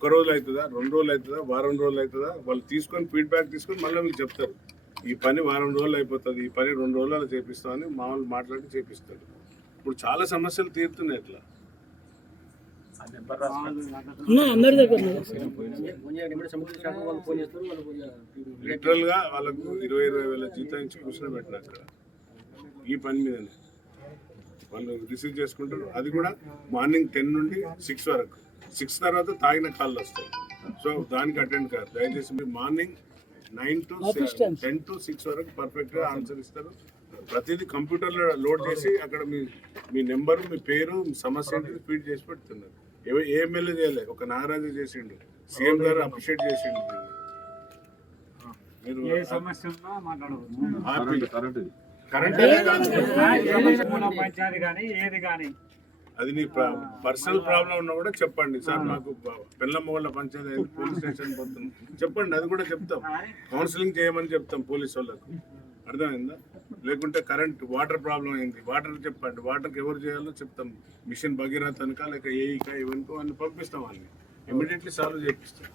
ఒక్క రోజు అవుతుందా? రెండు రోజులు అవుతుందా? వారం రోజులు అవుతుందా? వాళ్ళు తీసుకొని ఫీడ్బ్యాక్ తీసుకొని మళ్ళీ మీకు చెప్తారు. ఈ పని వారం రోజులు అయిపోతుంది ఈ పని రెండు రోజులు చేపిస్తామని మామూలు మాట్లాడి చేపిస్తారు. ఇప్పుడు చాలా సమస్యలు తీరుతున్నాయి దగ్గర లిటరల్గా వాళ్ళకు ఇరవై ఇరవై వేల జీతం ఇచ్చి కూర్చొని పెట్టిన అక్కడ. ఈ పని మీదనే. వాళ్ళు రిసీవ్ చేసుకుంటారు. అది కూడా మార్నింగ్ టెన్ నుండి సిక్స్ వరకు. సిక్స్ తర్వాత తాగిన కాళ్ళు వస్తాయి. సో దానికి అటెండ్ కాదు. దయచేసి మీరు morning nine to ten to six వరకు పర్ఫెక్ట్గా ఆన్సర్ ఇస్తారు. ప్రతిదీ కంప్యూటర్లో లోడ్ చేసి అక్కడ మీ మీ నెంబరు మీ పేరు మీ సమస్య ఏంటి ఫీడ్ చేసి పెడుతున్నారు. ఏ- ఎమ్మెల్యే చేయలేదు. ఒక నాగరాజు చేసిండు. సీఎం గారు అప్రిషియేట్ చేసిండు. మీరు ఏ సమస్య ఉన్నా మాట్లాడవచ్చు కరెంట్ కానీ ఏది కానీ అది నీ పర్సనల్ ప్రాబ్లం ఉన్నా కూడా చెప్పండి సార్ నాకు పిల్లమ్మగొండ పంచాయతీ పోలీస్ స్టేషన్ పోతుంది. చెప్పండి అది కూడా చెప్తాం. కౌన్సిలింగ్ చేయమని చెప్తాం పోలీస్ వాళ్ళకు. అర్థమైందా? లేకుంటే కరెంట్ వాటర్ ప్రాబ్లం అయింది. వాటర్ చెప్పండి వాటర్కి ఎవరు చేయాలో చెప్తాం. మిషన్ భగీరథ అనుక లేక ఏఈక ఇవనుకో అని పంపిస్తాం వాళ్ళని. ఇమీడియట్లీ సాల్వ్ చేపిస్తాం.